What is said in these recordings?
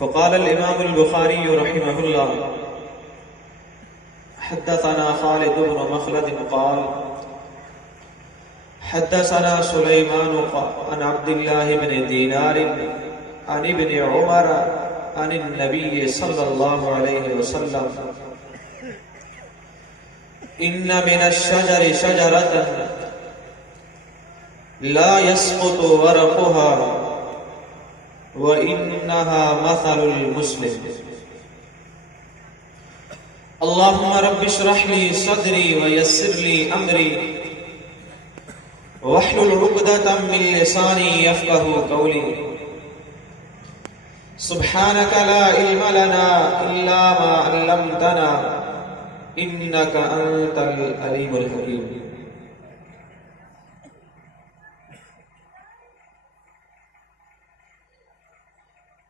فقال الإمام البخاري رحمه الله حدثنا خالد بن مخلد قال حدثنا سليمان عن عبد الله بن دينار عن ابن عمر عن النبي صلى الله عليه وسلم إن من الشجر شجرة لا يسقط ورقها وإنها مثل المسلم. اللهم رب اشرح لي صدري ويسر لي أمري واحلل عقدة من لساني يفقهوا قولي. سبحانك لا علم لنا إلا ما علمتنا إنك أنت العليم الحكيم.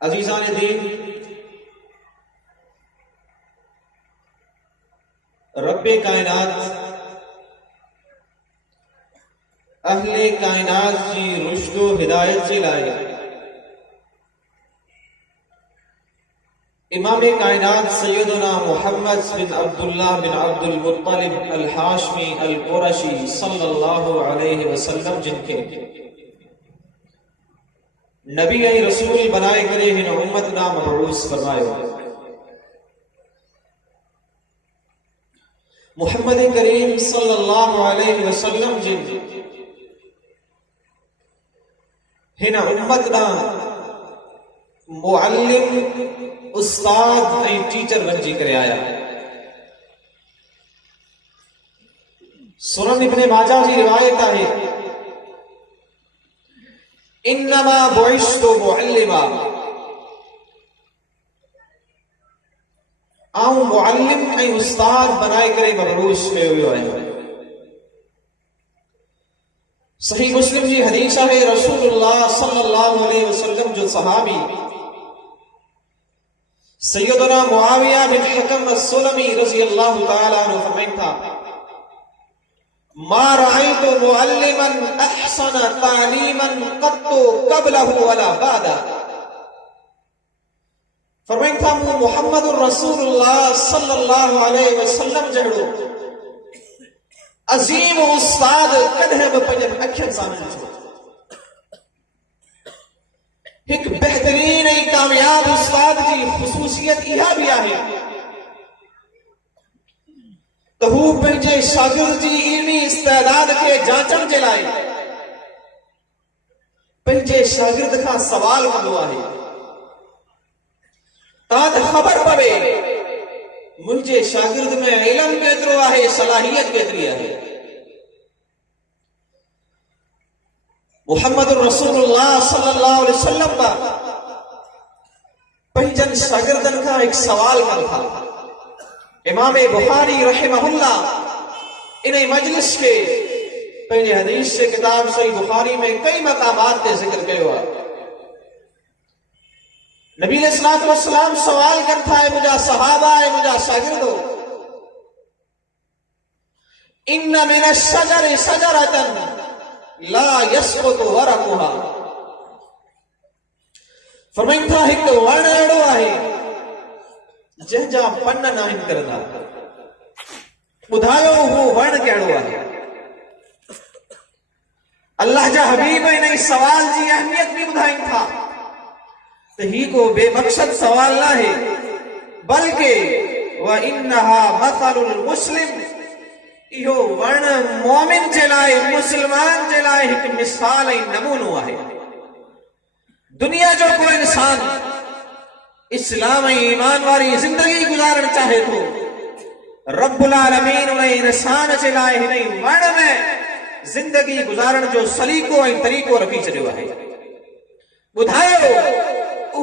عزیزان دین، رب کائنات اہل کائنات کی رشد و ہدایت سے لائے امام کائنات سیدنا محمد بن عبداللہ بن عبد المطلب الحاشمی القرشی صلی اللہ علیہ وسلم، جن کے نبی رسول بنائے کرے ہیں امت نام مبعوث فرمائے محمد کریم صلی اللہ علیہ وسلم جن ہن امت نا معلم استاد ۽ ٹیچر بنجی کرے آیا. سنن ابن ماجہ جی روایت ہے انما بعثت معلما، آؤں معلم ۽ استاد بنائے کرے مبعوث کیو ہے. صحیح مسلم جی حدیث ہے رسول اللہ صلی اللہ علیہ وسلم جو صحابی سیدنا معاویہ بن حکم السلمی رضی اللہ تعالیٰ عنہ فرمائیں تھا ما رأيت معلما احسن تعلیما قط قبله ولا بعد. فرمائیں تھا محمد رسول اللہ صلی اللہ علیہ وسلم جہڑو عظیم استاد کدھے بپجن اکھن سامنے چھو. ایک بہترین ای کامیاب استاد کی خصوصیت یہ بھی ہے تو ہو پنجے شاگرد جی علمی استعداد کے جانچن جلائے پنجے شاگرد کا سوال کندو ہے تاں خبر پوے منجے شاگرد میں علم کیترو ہے صلاحیت کیتری ہے. محمد رسول اللہ صلی اللہ علیہ وسلم پر پنجن شاگردن کا ایک سوال کر تھا. امام بخاری رحمہ اللہ انہیں مجلس کے پہلے حدیث سے کتاب صحیح بخاری میں کئی مقامات تے ذکر کے ہوا. نبی علیہ الصلوۃ والسلام سوال کرتا ہے مجھا صحابہ ہے مجھا شاگردو ان من الشجر شجرۃ لا يسقط ورقها. فرمائیں تھا ایک وڑ اڑو ہے جہجا پن ناہن کردا بدھایو ہو وڑ کیڑو ہے. اللہ جا حبیب انہیں سوال جی اہمیت بھی بدھائیں تھا تو ہی کو بے مقصد سوال نہ ہے بلکہ وَإِنَّهَا مَثَلُ الْمُسْلِمِ یہ ورن مومن جلائے مسلمان جلائے ایک مثال نمونہ ہے. دنیا جو کوئی انسان اسلام ایمان والی زندگی گزارن چاہے تو رب العالمین انہیں انسان چلائے نہیں ورن میں زندگی گزارن جو سلیقو اور طریقو رکھی چلے ہے. بدھائیو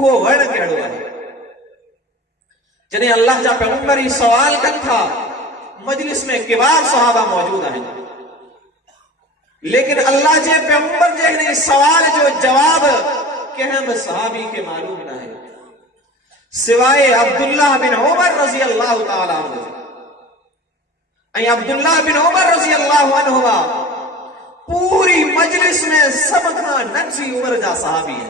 وہ ورن کہڑو ہے جنہیں اللہ جا پیغمبری سوال کن تھا. مجلس میں کبار صحابہ موجود ہیں لیکن اللہ جے پیغمبر جہنے سوال جو جواب کہ ہم صحابی کے معلوم نہ ہے سوائے عبداللہ بن عمر رضی اللہ تعالیٰ عنہ. عبداللہ بن عمر رضی اللہ عنہ پوری مجلس میں سب کا ننسی عمر جا صحابی ہے.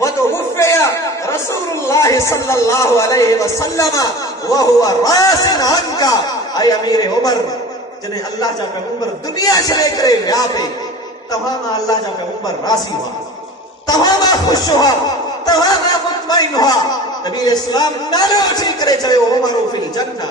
وتوفي رسول الله صلی اللہ علیہ وسلم وهو راس عنك. اے امیر عمر جنہیں اللہ جا پیغمبر دنیا چلے کرے ویا پہ تمام اللہ جا پیغمبر راسی ہوا, تمام خوش ہوا, تمام مطمئن ہوا. نبی اسلام نالو اچھی کرے چوے عمر فی الجنہ,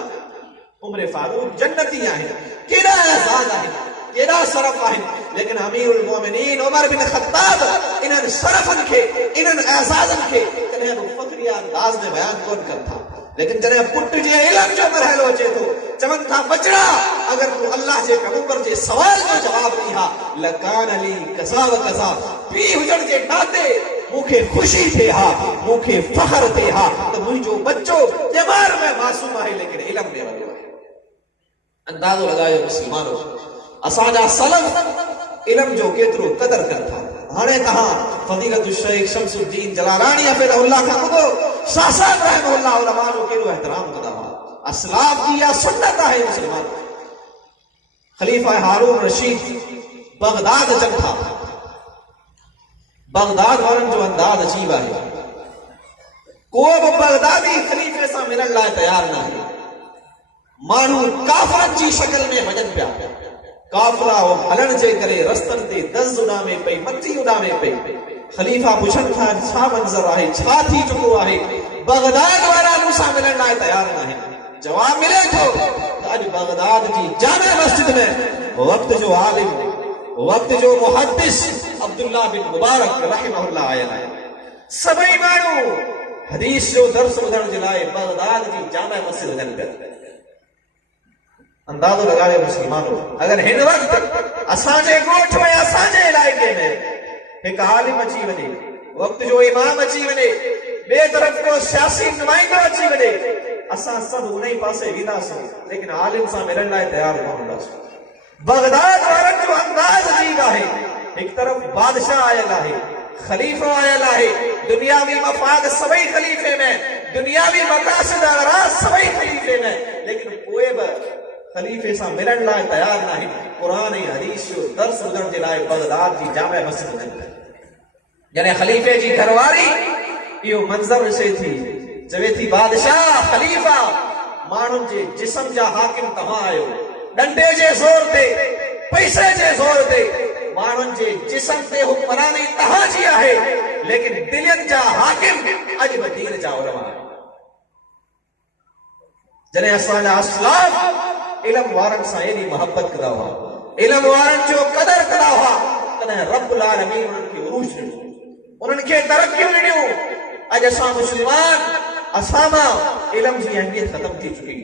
عمر فاروق جنتی آئے, کیڑا احساس آئے, کیڑا صرف آئے. لیکن امیر المومنین عمر بن خطاب انہاں صرفن کے, انہاں احساسن کے کنہیں وہ فقری انداز میں بیان کون کرتا. لیکن جنہیں پٹ جے علم جو مرحلو چے تو چمن تھا بچڑا اگر تو اللہ جے پیغمبر جے سوال جو جواب دیہا لکان علی کسا و کسا پی حجڑ جے ناتے موکھے خوشی تھے ہا, موکھے فخر تھے ہا. تو مجھ جو بچو جمار میں معصوم آئے لیکن علم میں رہو ہے. اندازو لگائے مسلمانوں اساجا سلف علم جو کترو قدر کرتا. ہانے تہاں فضیلت الشیخ شمس الدین جلالانی حفظہ اللہ کا خودو شاہزاد رحمہ اللہ علماء جو کیلو احترام کدا ہوا. اسلاف کی یا سنت ہے مسلمان. خلیفہ ہارون رشید بغداد جب تھا, بغداد وارن جو انداز عجیب ہے, کوئی بغدادی خلیفے سا ملن لائے تیار نہ ہے. مانو کافرن جی شکل میں بجن پیا, کافلا و ہلن جے کرے رستن تے دز اڑا میں پئی, مٹی اڑا میں پئی. خلیفہ پوچھن تھا چھا منظر آئے, چھا تھی چکو آئے, بغداد والا نوسا ملن لائے تیار نہ ہے. جواب ملے تو آج بغداد کی جامع مسجد میں وقت جو عالم, وقت جو محدث عبداللہ بن مبارک رحمہ اللہ آیا ہے, سبئی مانو حدیث جو درس بدھن جلائے بغداد کی جامع مسجد دن کر. اندازو لگا لے مسلمانوں, اگر ہن وقت اساجے گوٹھ میں اساجے علاقے میں ایک عالم اچھی بنے, وقت جو امام اچھی بنے, بے طرف کو سیاسی نمائندہ اچھی بنے, اساں سب انہیں پاسے ویدا سے لیکن عالم سا ملن لائے تیار ہوں اللہ سے. بغداد وارن جو انداز عجیب ہے, ایک طرف بادشاہ آیا ہے, خلیفہ آیا ہے, دنیاوی مفاد سبئی خلیفے میں, دنیاوی مقاصد اغراض سبئی خلیفے میں, لیکن کوئی خلیفے سا ملن لائے تیار نہ ہے. قرآن حدیث جو درس بدن جلائے بغداد کی جامع مسجد میں یعنی خلیفے جی گھرواری یہ منظر سے تھی جوے تھی بادشاہ خلیفہ مانن جے جسم جا حاکم تہاں آئے, ڈنڈے جے زور دے, پیسے جے زور دے, مانن جے جسم تے حکمرانی تہاں جی آئے, لیکن دلین جا حاکم عجب دین جا علماء ہے. جنہیں اسانا اسلاف علم وارن سا ایلی محبت کدا ہوا, علم وارن جو قدر کدا ہوا, تنہیں رب العالمین انہوں کی عروج نڑو, انہوں کے ترقیوں نڑو. آج اساں مسلمان اساما علم جی اہمیت ختم تھی چکی,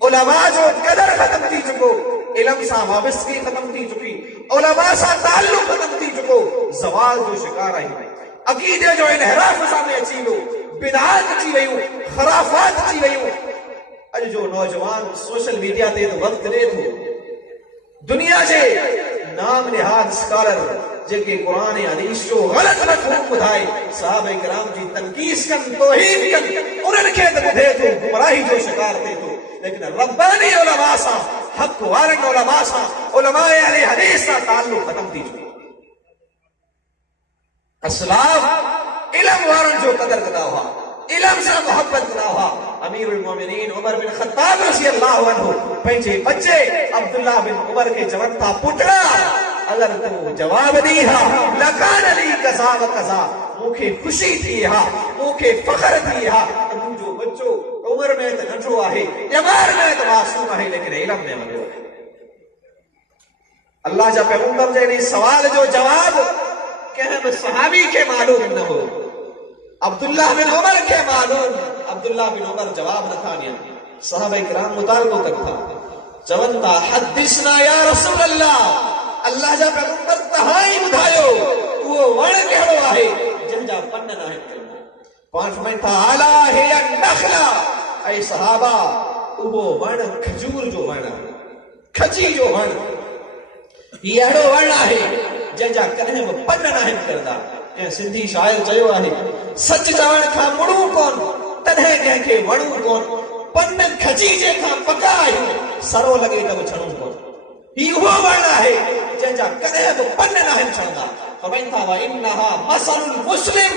علماء جو قدر ختم تھی چکو, علم سا وابستگی ختم تھی چکی, علماء سا تعلق ختم تھی چکو, زوال جو شکار آئی, عقیدے جو انحراف سامنے اچھی ہو, بدعات اچھی ویوں, خرافات اچھی ویوں. اج جو نوجوان سوشل میڈیا تے تو وقت لے تو دنیا جے نام نہاد سکالر جے کہ قرآن حدیث جو غلط مفہوم بدھائے صحابہ کرام جی تنقیس کن توہین کن انہوں کے دے تو گمراہی جو شکار دے تو. لیکن ربانی علماء سا, حق وارن علماء سا, علماء علی حدیث سا تعلق ختم تھی جو. اسلاف علم وارن جو قدر کدا ہوا, علم سے محبت کدا ہوا. امیر المومنین عمر بن خطاب رضی اللہ عنہ پہنچے بچے عبداللہ بن عمر کے جوان تھا پٹڑا, اگر تو جواب دی ہا لکان علی قضا و قضا, موکھے خوشی تھی ہا, موکھے فخر تھی ہا. تو جو بچو عمر میں تو نٹھو آہے, جمار میں تو معصوم آہے, لیکن علم میں منو. اللہ جا پیغمبر جے سوال جو جواب کہ صحابی کے معلوم نہ ہو, عبداللہ بن عمر کے معلوم, عبداللہ بن عمر جواب نہ تھا. صحابہ کرام مطالبہ کرتا چونتا حدثنا یا رسول اللہ, اللہ جا پیغمبر تہائی بدھائیو وہ وڑ کہڑو آئے جن جا پن نہ ہے کرنا. پان فرمائتا علا ہے نخلا, اے صحابہ وہ وڑ کھجور جو وڑ, کھچی جو وڑ, یہ اڑو وڑ ہے جن جا کنہیں وہ پن نہ ہے کرنا. سندھی شاعر چیو آہے سچ چوان کھا مڑوں کون, تنہیں کہہ کے وڑوں کون, پن کھچی جے کھا پکا ہے, سرو لگے تو چھڑوں کون. ہی وہ وڑنا ہے جن جا کنہیں وہ پن نہ ہے چھڑنا. فرمائن تھا وَإِنَّهَا مَثَلُ الْمُسْلِمِ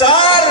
4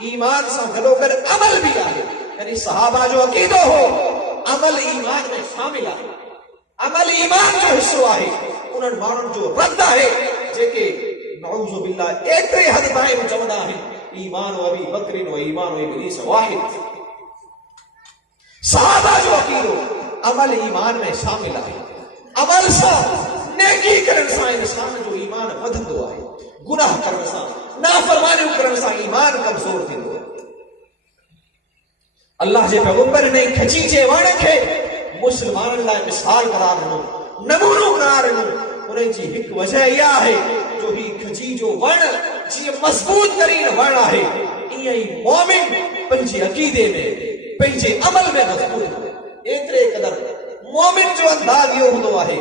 ایمان سے گلو گل عمل بھی آئے. یعنی صحابہ جو عقیدہ ہو عمل ایمان میں شامل ہے. عمل ایمان جو حصہ ہے انہوں مانن جو رد ہے جے نعوذ باللہ ایترے حد تائیں چوندہ ہے ایمان و ابی بکر و ایمان و ابلیس واحد. صحابہ جو عقیدہ عمل ایمان میں شامل ہے. عمل سا نیکی کرن سا انسان جو ایمان ودھندو ہے. گناہ کرن سا نافرمانی کرن سا ایمان کمزور تھیندو ہے. اللہ جے پیغمبر نے کھچیچے وان کھے مسلمان لائے مثال قرار ڈنو نمونو قرار ڈنو. انہیں جی ایک وجہ یہ ہے جو ہی کھچیچو وان جی مضبوط ترین وان ہے یہ مومن پنجی عقیدے میں پنجی عمل میں مضبوط ہے. ایترے قدر مومن جو انداز یہ ہوندو ہے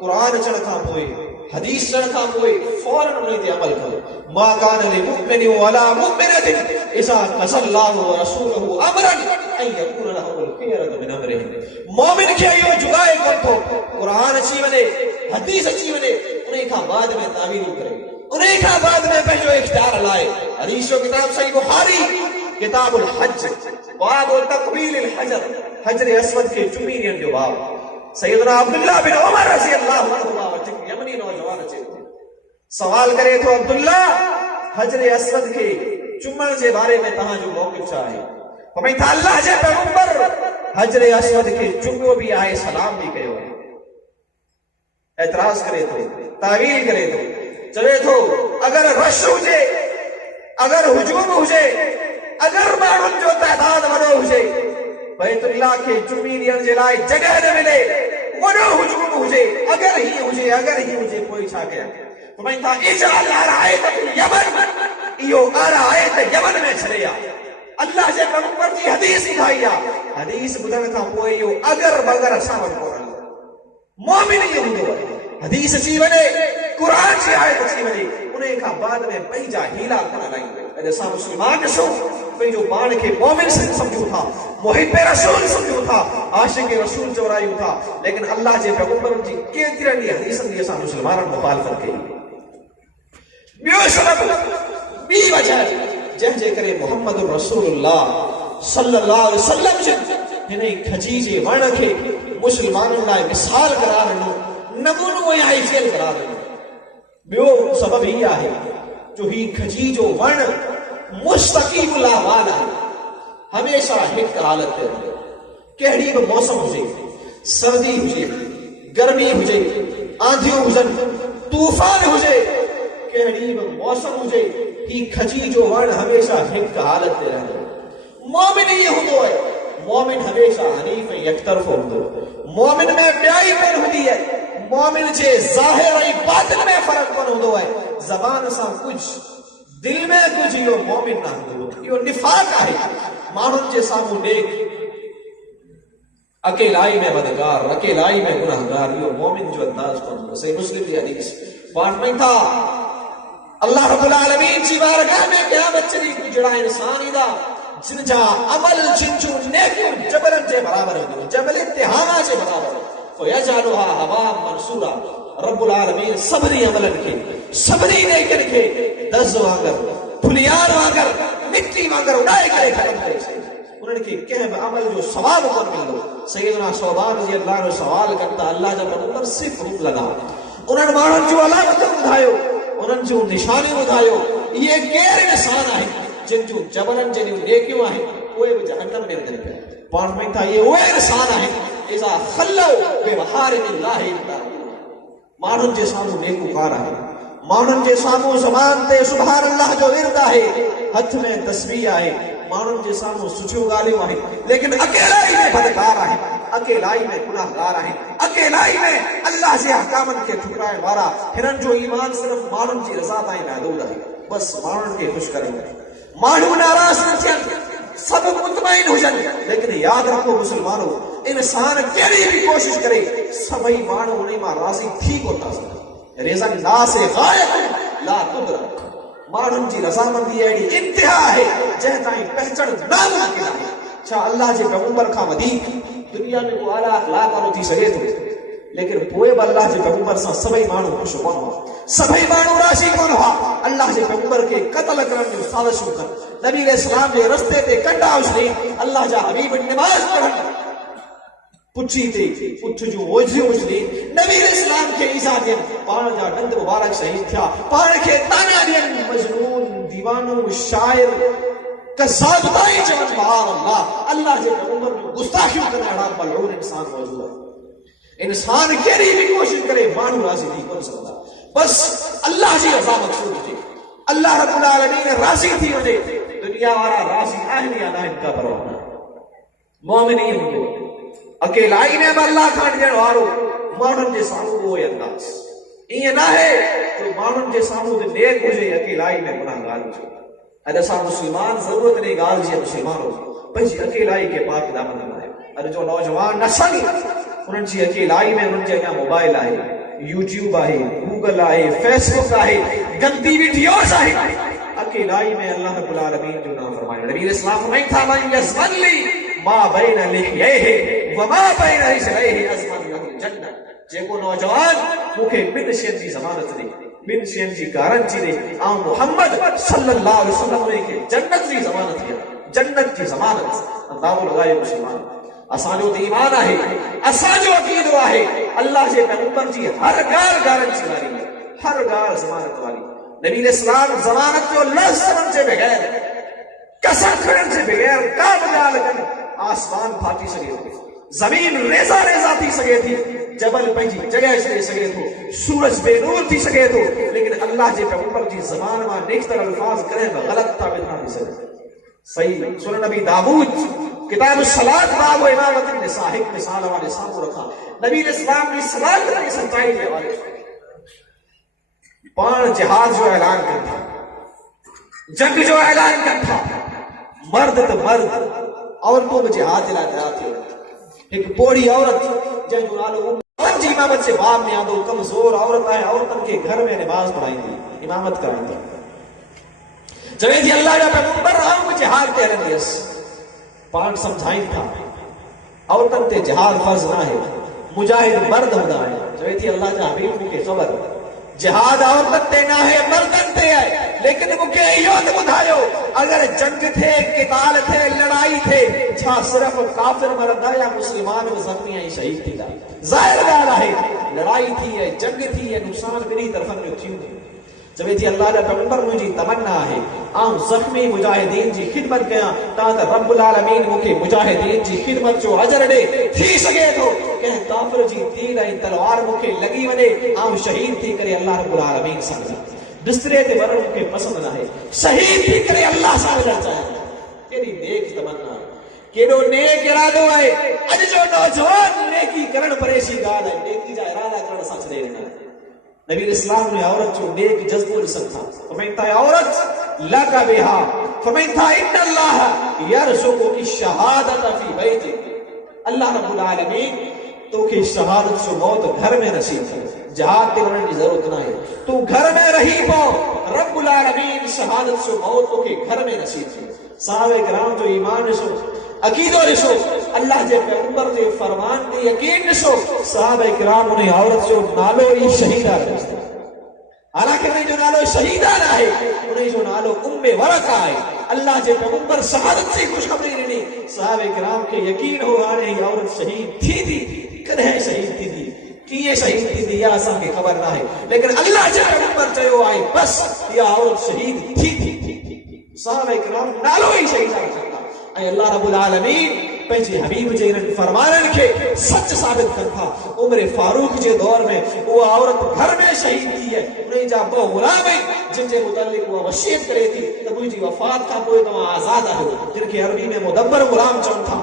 قرآن چڑھ کھا پوئے حدیث چڑھ کھا پوئے فوراً انہیں تے عمل کرو. ما کان للمؤمن ولا مؤمنۃ اذا قضى الله ورسوله امرا ان يكون لهم الخيرة من امرهم. مومن کے یہ جگائے کون تو قرآن اچھی بنے حدیث اچھی بنے انہیں کا بعد میں تعویل کرے انہیں کا بعد میں پہلو اختیار لائے. حدیث و کتاب صحیح بخاری کتاب الحج باب تقبیل الحجر حجر اسود کے چومین جو باب سیدنا عبداللہ بن عمر رضی اللہ عنہ یمنی نوجوان چاہتے سوال کرے تو عبداللہ حجر اسود کے چمن سے بارے میں تہاں جو موقف چاہے فرمائیں تھا اللہ جے پیغمبر حجر اسود کے چمو بھی آئے سلام بھی کہو. اعتراض کرے تو تعویل کرے تو چلے تو اگر رش ہوجے اگر ہجوم ہوجے اگر مانن جو تعداد ونو ہوجے بیت اللہ کے چمین جلائے جگہ نہ ملے ونو ہجوم ہوجے اگر ہی ہوجے کوئی چھا گیا فرمائیں تھا اجعل ارائیت یمن یہ ارائیت یمن میں چلے اللہ جے پیغمبر کی حدیث اٹھائیا حدیث بدھن تھا پوئے یہ اگر مگر سامن کو رہا مومن یہ ہوندو حدیث اچھی بنے قرآن سے آیت اچھی بنے انہیں کا بعد میں پہجا ہیلا کرنا لائیں ایسا مسلمان شو پہجو بان کے مومن سے سمجھو تھا محب رسول سمجھو تھا عاشق رسول چورائیو تھا لیکن اللہ جے پیغمبر جی کیترن دی حدیثن دی ایسا مسلمان مخالفت کی بیو سبب بی وجہ جہجے کرے محمد رسول اللہ صلی اللہ علیہ وسلم جن انہیں کھجیجے ورنکے مسلمان اللہ مثال قرار لو نمونو یہاں فیل قرار لو. بیو سبب ہی ہے جو ہی کھجیجو ورن مستقیم الاحوال ہے ہمیشہ ایک حالت ہے کہڑی بھی موسم ہوجے سردی ہوجے گرمی ہوجے آندھیوں ہوجن طوفان ہوجے کہڑی بھی موسم ہوجے ہی کھجیجو ورن ہمیشہ ایک حالت ہے. مومن یہ ہوندو ہے مومن ہمیشہ حنیف یک طرف ہوندو مومن میں بیائی پر ہوتی ہے مومن جے ظاہر ای باطن میں فرق پر ہوندو ہے زبان سا کچھ دل میں کچھ یہ مومن نہ ہوندو یہ نفاق ہے. مانن جے سامو نیک اکیلائی میں بدگار اکیلائی میں گناہگار یہ مومن جو انداز پر صحیح مسلم کی حدیث بات میں تھا اللہ رب العالمین جی بارگاہ میں قیامت چلی جڑا انسانی دا جن جا عمل جنچو نیکیوں جبلن جے برابر ہے جبل اتحامہ جے برابر فیجعلها ہوا منصورا. رب العالمین صبری عملن کے صبری نیکن کے دز واگر پھلیار واگر مٹی واگر اڑائے کرے ختم کرے انہوں نے کہ عمل جو ثواب پر ملو. سیدنا ثوبان رضی اللہ عنہ سوال کرتا اللہ جب پر صرف روپ لگا انہوں نے مانن جو علامتیں بدھایو انہوں نے جو نشانی بدھایو یہ غیر انسان ہے جن جو جبرن جنیو نیکیوں ہیں وہ جہنم میں اندر پہ پانچ میں تھا یہ وہ انسان ہے اذا خلو بے محارم اللہ مانن جے سامو نیکو کارا ہے مانن جے سامو زمان تے سبحان اللہ جو اردا ہے ہتھ میں تسبیح ہے مانن جے سامو سچو گالیوں ہے لیکن اکیلائی میں بدکار ہے اکیلائی میں گناہگار ہے اکیلائی میں اللہ سے احکامن کے ٹھکرائے وارا ہنن جو ایمان صرف مانن جی رضا تائیں محدود ہے بس مانن کے خوش کریں مانو ناراض نہ تھین سب مطمئن ہو جائیں لیکن یاد رکھو مسلمانوں انسان کیڑی بھی کوشش کرے سبھی مانو نہیں ماں راضی ٹھیک ہوتا سکتا ریزن لا سے غائب لا تدرک مانن جی رضامندی ایڑی انتہا ہے جہ تائیں پہچن ناممکن ہے چاہ اللہ جے پیغمبر کا ودیق دنیا میں کو اعلیٰ اخلاق اور تھی سہے تو لیکن پوئے اللہ کے پیغمبر سے سبھی مانو خوش کون ہوا، سبھی مانو راضی کون ہوا؟ اللہ کے پیغمبر کے قتل کرنے کی سازش کر نبی علیہ السلام کے رستے تے کنڈا اچھلی، اللہ جا حبیب نماز پڑھن پچھی تے پچھ جو اوجھی اچھلی، نبی علیہ السلام کے عیسیٰ دین پان جا ڈند مبارک شہید تھا، پان کے تانا دین مجنون دیوانو شاعر کذاب دائی چون بہار اللہ کے پیغمبر جو گستاخیوں کرنے اڑا ملعون انسان موجود ہے۔ انسان کیری بھی کوشش کرے مانو راضی نہیں کون سکتا، بس اللہ جی رضا مقصود تھی، اللہ رب العالمین راضی تھی وجہ دنیا والا راضی آہلی آنا ان کا پروانہ مومنین ہوں اکیلائی نے اللہ کھانڈ جن وارو مانن جے سامو ہوئے انداز یہ نہ ہے تو مانن جے سامو دے نیک ہوئے اکیلائی میں گناہ گال جو ایسا مسلمان ضرورت نہیں گال جی مسلمان ہو پنجی اکیلائی کے پاک دامن آئے اور جو نوجوان نسل انہوں جی اکیلائی میں انہوں جی موبائل آئے یوٹیوب آئے گوگل آئے فیس بک آئے گندی ویڈیوز آئے اکیلائی میں اللہ رب العالمین جو نام فرمائے نبی علیہ السلام فرمائے تھا من یزمن لی ما بین لحیہ وما بین رجلیہ ازمن لہ الجنہ جے کو نوجوان مکھے بن شین جی ضمانت دی بن شین جی گارنٹی دی آن محمد صلی اللہ علیہ وسلم نے کہ جنت جی ضمانت دی جنت جی ضمانت اندازو لگائے مسلمان اسانجو ایمان ہے اسانجو عقیدہ ہے اللہ کے پیغمبر جی ہر گال گارنٹی والی ہے ہر گال ضمانت والی نبی علیہ السلام ضمانت جو لفظ سمجھ سے بغیر قسم کھڑن سے بغیر کا بجال کر آسمان پھاٹی سکے تھی زمین ریزہ ریزہ تھی سکے تھی جبل پنجی جگہ سے سکے تو سورج بے نور تھی سکے تو لیکن اللہ کے پیغمبر جی زبان میں نیکتر الفاظ کریں غلط ثابت نہ سکے صحیح سنن نبی داؤد کتاب الصلاۃ باب و امامت النساء ایک مثال ہمارے سامنے رکھا نبی علیہ السلام نے صلاۃ کی سچائی کے حوالے پان جہاد جو اعلان کرتا جنگ جو اعلان کرتا مرد تو مرد عورتوں میں جہاد دلا تیار تھے ایک بوڑھی عورت جن جو نالو جی امامت سے باب میں آدھو کمزور عورت ہے عورتن کے گھر میں نماز پڑھائی تھی امامت کرائیں تھی جویں جی اللہ کا پیغمبر رہا ہوں جہاد کہہ رہے ہیں پان سمجھائیں تھا عورتن تے جہاد فرض نہ ہے مجاہد مرد ہوتا ہے جویں جی اللہ کا حبیب کے خبر جہاد عورتن تے نہ ہے مردن تے ہے لیکن مکہ یوں بدھایو اگر جنگ تھے قتال تھے لڑائی تھے چھا صرف کافر مرد یا مسلمان و زخمی ہیں شہید تھی ظاہر گالا ہے لڑائی تھی ہے جنگ تھی ہے نقصان بنی طرفن جو تھی جب یہ اللہ کا پیغمبر مجھے تمنا ہے عام زخمی مجاہدین جی خدمت کیا تاکہ رب العالمین مکے مجاہدین جی خدمت جو اجر دے تھی سکے تو کہ کافر جی تیر ای تلوار مکے لگی ونے عام شہید تھی کرے اللہ رب العالمین سمجھا بسترے تے ورن مکے پسند نہ ہے شہید تھی کرے اللہ سمجھا چاہے کیڑی نیک تمنا ہے کیڑو نیک ارادو ہے اج جو نوجوان نیکی کرن پریشی گال ہے نیکی جا ارادہ کرن سچ دے رہا ہے نبی اسلام نے عورت جو نیک جذبہ رسل تھا فرمائتا ہے عورت لگا بہا فرمائتا ہے ان اللہ یرزقو کی شہادت فی بیت اللہ رب العالمین تو کہ شہادت سے موت گھر میں نصیب ہے جہاد کے ورن کی ضرورت نہ ہے تو گھر میں رہی پو رب العالمین شہادت سے موت تو کہ گھر میں نصیب ہے صحابہ کرام جو ایمان رسو عقیدہ رسو اللہ جے پیغمبر دے فرمان دے یقین رسو صحابہ کرام انہیں عورت جو نالو ہی شہیدہ رستے حالانکہ انہیں جو نالو شہیدہ نہ ہے انہیں جو نالو ورقہ ہے اللہ جے پیغمبر شہادت سے خوش خبری نہیں صحابہ کرام کے یقین ہو آنے ہی عورت شہید تھی کدھے شہید تھی کیے شہید تھی یا اساں کی خبر نہ ہے لیکن اللہ جے پیغمبر چاہو آئے بس یا عورت شہید تھی صحابہ کرام نالو ہی شہیدہ رکھتا اے اللہ رب العالمین پہنچے حبیب جیرن فرمانن کے سچ ثابت کرتا عمر فاروق جے دور میں وہ عورت گھر میں شہید تھی ہے انہیں جا بہو غلام ہے جن جے متعلق وہ وصیت کرے تھی نبی جی وفات کا کوئی تو آزاد ہے جن کے عربی میں مدبر غلام چون تھا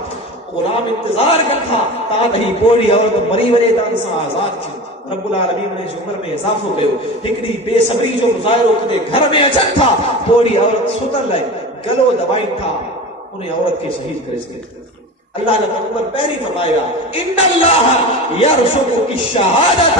غلام انتظار کر تھا تا نہیں بوڑھی عورت مری ورے تا سا آزاد تھی رب العالمین نے عمر میں اضافہ کیو ہکڑی بے صبری جو مظاہرو کدے گھر میں اچن تھا بوڑھی عورت ستر لائے گلو دبائی تھا انہیں عورت کے شہید کر اس کے اللہ نے پیغمبر پہلی فرمایا ان اللہ یرزق کی شہادت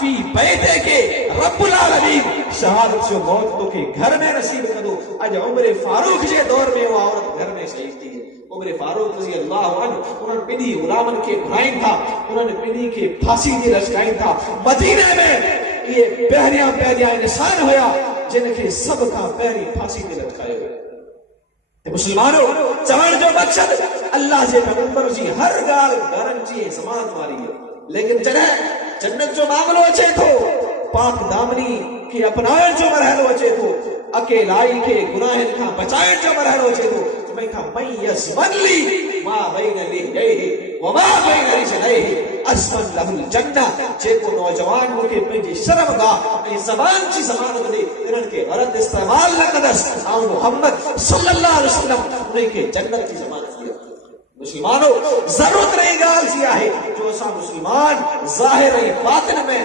فی بیتے کے رب العالمین شہادت جو موت تو کے گھر میں نصیب کرو. اج عمر فاروق جے دور میں وہ عورت گھر میں شہید تھی. عمر فاروق رضی اللہ عنہ انہوں نے پنی غلامن کے بھائیں تھا, انہوں نے پنی کے پھانسی دی لٹکائیں تھا. مدینے میں یہ پہریاں انسان ہویا جن کے سب کا پہری پھانسی دی لٹکائے ہوئے. مسلمانوں چوڑ جو مقصد اللہ سے پیغمبر جی ہر گال گرن جی زمان ماری ہے, لیکن جنت جو معاملو اچے تھو پاک دامنی کے اپنائن جو مرحلو اچے تھو اکیلائی کے گناہن کا بچائن جو مرحلو اچے تھو میں کہا من یزمن لی ما بین لیہی وما بین رجلیہی اسمن لہ الجنہ. جے کو نوجوان ہو کے پنجی شرم گاہ زبان چی زمان دے انہوں کے غلط استعمال لقدس آن محمد صلی اللہ علیہ وسلم انہیں کے جنت کی زمان کیا. مسلمانوں ضرورت رہی گال سیا ہے جو اسا مسلمان ظاہر باطن میں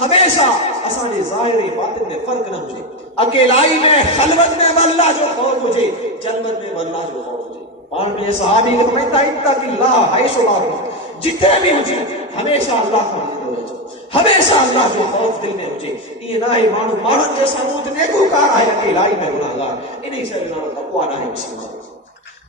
ہمیشہ اسانے ظاہر باطن میں فرق نہ ہوجے. اکیلائی میں خلوت میں واللہ جو خوف ہوجے, جلوت میں واللہ جو خوف ہوجے. پان میں صحابی نے فرمایا اتق اللہ حیث ما کنت, جتنے بھی ہوجے ہمیشہ اللہ کا ذکر ہوجے, ہمیشہ اللہ جو خوف دل میں ہوجے. یہ نہ ہے مانو جیسا موت نیکوکار ہے اکیلائی میں گناہگار, انہی سے بنا تقوی نہ ہے مسلمان.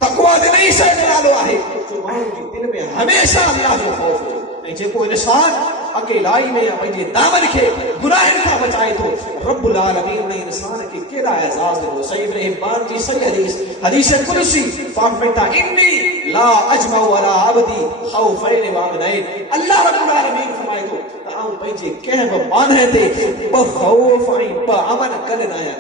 تقوی دے نہیں سے نالو ہے جو مانو جی دل میں ہمیشہ اللہ جو خوف ہوجے. جے کو انسان اکیلائی میں اپنے دامن کے گناہ کا بچائے تو رب العالمین نے انسان کے کیڑا اعزاز دے. صحیح ابن حبان کی صحیح حدیث قدسی پاک میں تا انی لا اجمع ولا عبدی خوفین وامنین. اللہ رب العالمین فرمائے تو تاں پنجے کہب باندھے تے بخوف ای بامن کل نہ آیا.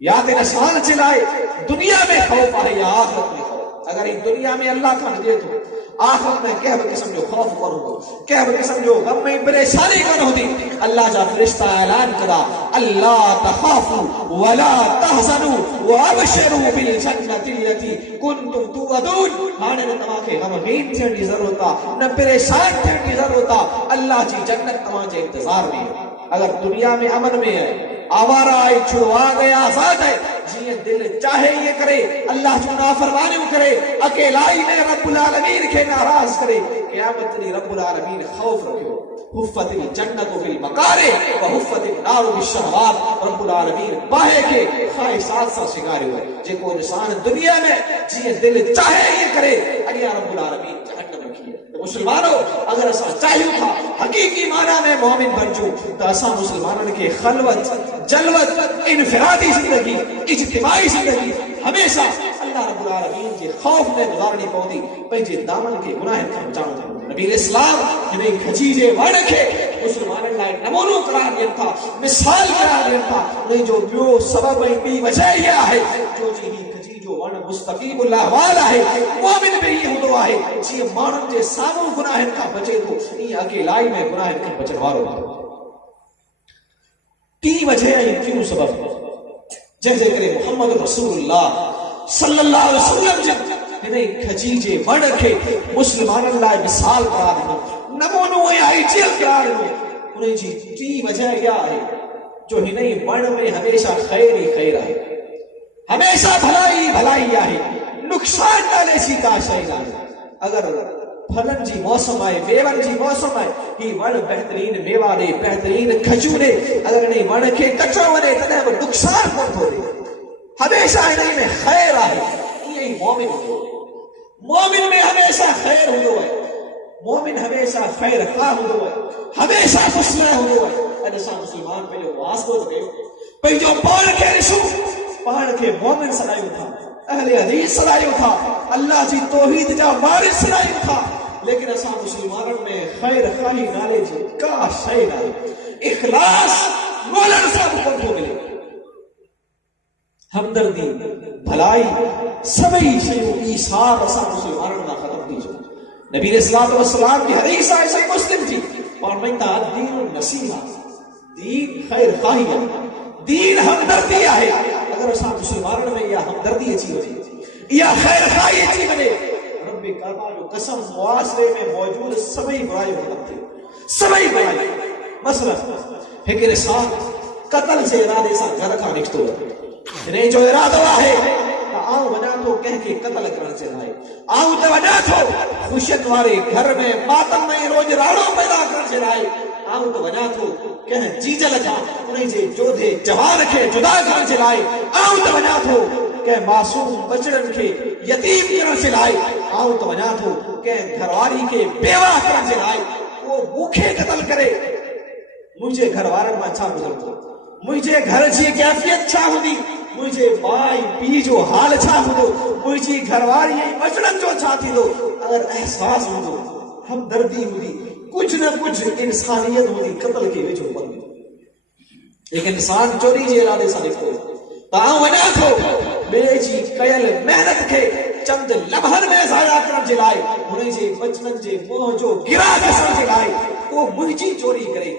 یا تے انسان چلائے دنیا میں خوف ہے یا آخرت میں خوف. اگر اس دنیا میں اللہ کا دے تو آخرت میں کہہ قسم جو خوف کروں گا, کہہ قسم جو غم میں پریشانی کروں دی. اللہ جا فرشتہ اعلان کرا اللہ تخافوا ولا تحزنوا وابشروا بالجنۃ التي كنتم توعدون. ہانے نہ تما کے غمگین تھیڻ جی ضرورت آ, نہ پریشان تھیڻ جی ضرورت آ. اللہ جی جنت تما جے انتظار میں. اگر دنیا میں امن میں ہے, آوارہ آئی چھڑوا گیا آزاد ہے, جی دل چاہے یہ کرے اللہ جو نافرمانی کرے, اکیلائی میں رب العالمین کے ناراض کرے. قیامت نے رب العالمین خوف رکھو حفت الجنت بالمکارہ وحفت النار بالشہوات. رب العالمین باہے کے خواہشات سے شکار ہوئے. جے کو انسان دنیا میں جی دل چاہے یہ کرے اگیا رب العالمین جہنم رکھی ہے. مسلمانوں اگر ایسا چاہیے تھا حقیقی معنی میں مومن بن جو تو ایسا مسلمانوں کے خلوت جلوت انفرادی زندگی اجتماعی زندگی ہمیشہ اللہ رب العالمین کے خوف میں گزارنی پوندی. پنجے دامن کے گناہ کا بچاؤ تھا. نبی اسلام جنہیں کھچیجے وڑ کے مسلمانوں لائے نمونوں قرار دیا تھا, مثال قرار دیا تھا. انہیں جو بیو سبب بھی وجہ یہ ہے جو جی جو ون مستقیم اللہ والا ہے مومن میں یہ ہوندا ہے جی مانن جے سامو گناہ کا بچے تو یہ اکیلائی میں گناہ کا بچن وارو ہے. کی وجہ ہے کیوں سبب جیسے کرے محمد رسول اللہ صلی اللہ علیہ وسلم جب انہیں کھجیجے وڑ کے مسلمان اللہ مثال قرار دو نمونوں آئی چیل قرار دو. انہیں جی کی وجہ کیا ہے جو انہیں وڑ میں ہمیشہ خیر ہی خیر ہے, ہمیشہ بھلائی بھلائی ہے, نقصان ڈالے سی کا شہید ہے. اگر پھلن جی موسم آئے میون جی موسم آئے ہی وڑ بہترین میوہ دے بہترین کھجورے اگر نہیں وڑ کے کچھو وڑے تنہیں وہ نقصان کون ہو دے. ہمیشہ انہیں میں خیر آئے. یہی مومن ہو, مومن میں ہمیشہ خیر ہو ہے, مومن ہمیشہ خیر خواہ ہو ہے, ہمیشہ مسلح ہو ہے. ایسا مسلمان پہ جو واسطہ دے پہ جو پان کے رسو پان کے مومن سنائیو تھا, اہل حدیث سنائیو تھا, اللہ جی توحید جا وارث سنائیو تھا. لیکن ایسا مسلمانوں میں خیر خواہی نالے جی کا شے نہ اخلاص مولن صاحب کو ملے, ہمدردی بھلائی سبھی شیوں ایثار ایسا مسلمانوں نہ ختم دی جو. نبی علیہ السلام کی حدیث ہے صحیح مسلم تھی فرماتا دین النصیحہ, دین خیر خواہی ہے, دین ہمدردی ہے. اگر ایسا مسلمانوں میں یا ہمدردی اچھی ہوتی یا خیر خواہی اچھی بنے رب کعبہ جو قسم معاشرے میں موجود سبھی برائی ختم تھی, سبھی برائی. مثلا ایک انسان قتل سے ارادے سے گھر کا نکتو انہیں جو ارادہ ہے آؤں وجہ تو کہہ کے قتل کرنے سے لائے آؤں تو وجہ تو خوشیت والے گھر میں ماتم میں روز راڑوں پیدا کرنے سے لائے آؤں تو وجہ تو کہہ جیجل تھا انہیں جے جو دے جوان کے جدا کرنے سے لائے آؤں تو وجہ تو کہ معصوم بچڑن کے یتیم کرنے سے لائے آؤں تو وجہ تو کہ گھرواری کے بیوہ کرنے سے لائے وہ بھوکے قتل کرے مجھے گھر وارن میں اچھا گزر دو مجھے گھر جی کیفیت چھا ہو دی مجھے بائی پی جو حال چھا ہو دو مجھے گھر واری بچڑن جو چھاتی دو اگر احساس ہو دو ہم دردی ہو دی کچھ نہ کچھ انسانیت ہو دی قتل کے وچ اوپر ایک انسان چوری جی ارادے سے لکھو تاں وجہ تو بے جی کیل محنت کے چند لمحن میں ضائع کرن جے لائے انہیں جے بچپن جے منہ جو گرا کسن جے لائے وہ مجھے چوری کرے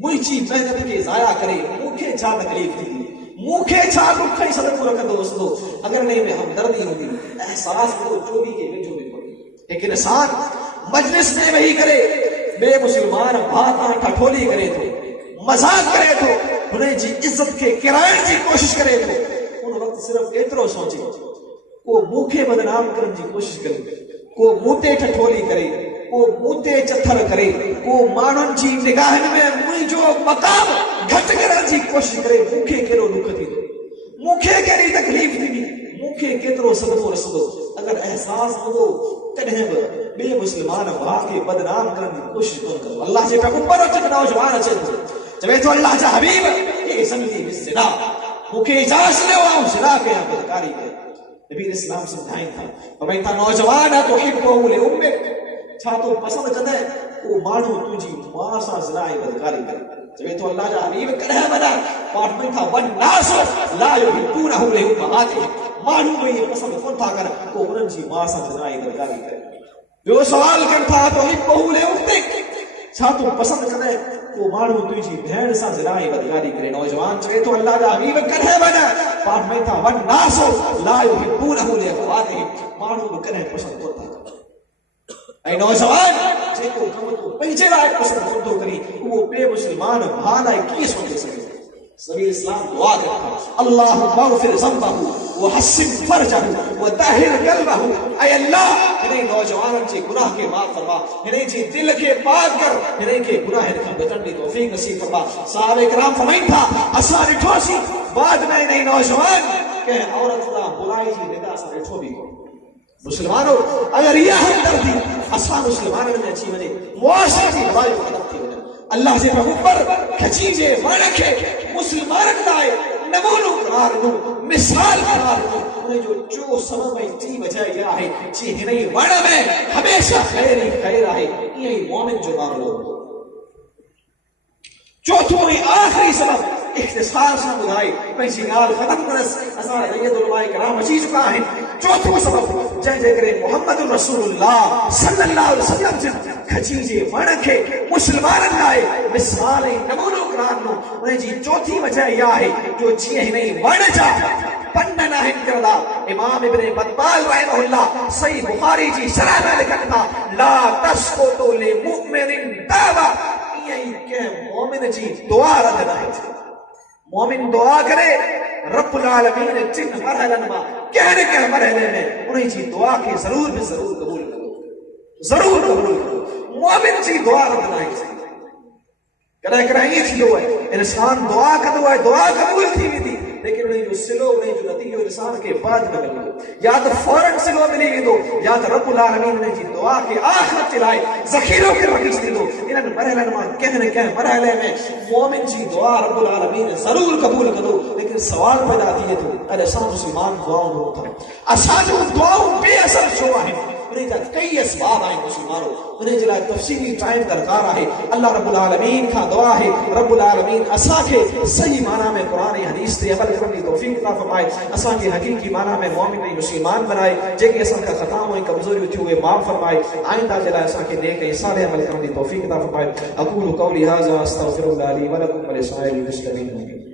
مجھے محنت کے ضائع کرے موکھے چھا تکلیف تھی موکھے چھا دکھائی صدر کو رکھ دوستو اگر نہیں میں ہمدردی ہوگی احساس کو چوری کے وجہ میں پڑی ایک انسان مجلس میں وہی کرے بے مسلمان باتاں ٹھٹھولی کرے تو مذاق کرے تو انہیں جی عزت کے کرائن کی کوشش کرے تو ان وقت صرف اترو سوچے کو موکھے بدنام کرن کی کوشش کرے کو موتے ٹھٹھولی کرے کو موتے چتھر کرے کو مانن جی نگاہن میں مجھ جو مقام گھٹ کرن جی کوشش کرے موکھے کیڑو دکھ تھی موکھے کیڑی تکلیف تھی موکھے کیترو صدمو رسدو اگر احساس ہو کڈہیں بے مسلمان بھا کے بدنام کرن کی کوشش نہ کرو اللہ جے پیغمبر اور چک نوجوان اچے جب تو اللہ جا حبیب یہ سمجھی بالزنا موکھے اجازت لے واؤ زنا کے بدکاری کے نبی اسلام سمجھائیں تھا فرمائیں تھا نوجوان تو حبو لامک چھا تو پسند کدے وہ مانو تجھی ماں سا زنا بدکاری کرے جب تو اللہ جا حبیب کڈہ بنا پاٹ میں تھا والناس لا یحبونه لامهاتهم مانو کو یہ پسند کون تھا کر کو انہن جی ماں سا زنا بدکاری کرے جو سوال کر تھا تو حبو لامک چھا تو پسند کدے وہ مانو تجھی بھیڑ سا زنا بدکاری کرے نوجوان چے تو اللہ جا حبیب کڈہ بنا پاٹ میں تھا والناس لا یحبونه لامهاتهم مانو کنے پسند کون تھا اے نوجوان جے کو کم تو پہنچے لائے پسند خودو کری وہ بے مسلمان بھالائے کی سوچے سکے سبیل اسلام دعا کرتا اللہ مغفر ذنبہ وحسن فرجہ وطاہر قلبہ اے اللہ انہیں نوجوانوں سے گناہ کے معاف فرما انہیں جی دل کے پاک کر انہیں کے گناہ کا بچن دی توفیق نصیب فرما صحابہ کرام فرمائیں تھا اساری ٹھوسی بعد میں انہیں نوجوان کہ عورت دا برائی جی نگاہ سے ٹھو بھی کو مسلمانوں اگر یہ ہمدردی اسا مسلمانوں نے اچھی بنے معاشرے کی ہماری مدد کی بنے اللہ سے پیغمبر کھچیجے مانکھے مسلمانوں لائے نمونو قرار دو مثال قرار دو انہیں جو سبب میں تی وجہ یہ ہے چی ہنئی وڑا میں ہمیشہ خیر ہی خیر آئے یہ مومن جو مار لو چوتھوں آخری سبب اختصار سے بدھائی پیسی گال ختم کرس اسا رید علماء کرام اچھی چکا ہے چوتھوں سبب جائیں جے کرے محمد رسول اللہ صلی اللہ علیہ وسلم سے کھچیجے وڑکھے مسلمان لائے مثال نمونو قرآن نو انہیں جی چوتھی وجہ یہ ہے جو چیئے ہی نہیں وڑ جا پنڈنا ہن کردا امام ابن بطال رحمہ اللہ صحیح بخاری جی شرح میں لکھتا لا تسقط لمؤمن دعوی یہی کہ مومن جی دعا رد نہ ہے مومن دعا کرے رب العالمین جن مرحلن ما کہنے کے مرحلے میں انہیں جی دعا کی ضرور بھی ضرور قبول کرو ضرور قبول کرو مومن جی دعا رد نہ ہے کہنا کرا یہ تھی دعا ہے انسان دعا کا دعا ہے دعا قبول تھی بھی تھی لیکن انہیں جو سلو انہیں جو نتیجہ انسان کے بعد میں ملے یا تو فوراً سلو ملی گی دو یا تو رب العالمین نے جی دعا کے آخرت چلائے ذخیروں کے رکیس دی دو انہاں مرحلہ نما کہنے مرحلے میں مومن جی دعا رب العالمین ضرور قبول کرو لیکن سوال پیدا دیئے تو ارے سا مسلمان دعاؤں ہوتا ہے اسا جو دعاؤں بے اثر شو ہے انہیں جا کئی اسباب آئیں مسلمانوں انہیں جلائے تفصیلی ٹائم درکار ہے اللہ رب العالمین کا دعا ہے رب العالمین اسا کے صحیح معنی میں قرآن حدیث دے عمل کرنے توفیق عطا فرمائے اسا کے حقیقی معنی میں مومن مسلمان بنائے جے کہ اسا کا خطا ہوئے کمزوری تھی ہوئے معاف فرمائے آئندہ جلائے اسا کے نیک صالح عمل کرنے توفیق عطا فرمائے اقول قولی ھذا استغفر اللہ لی ولکم ولسائر المسلمین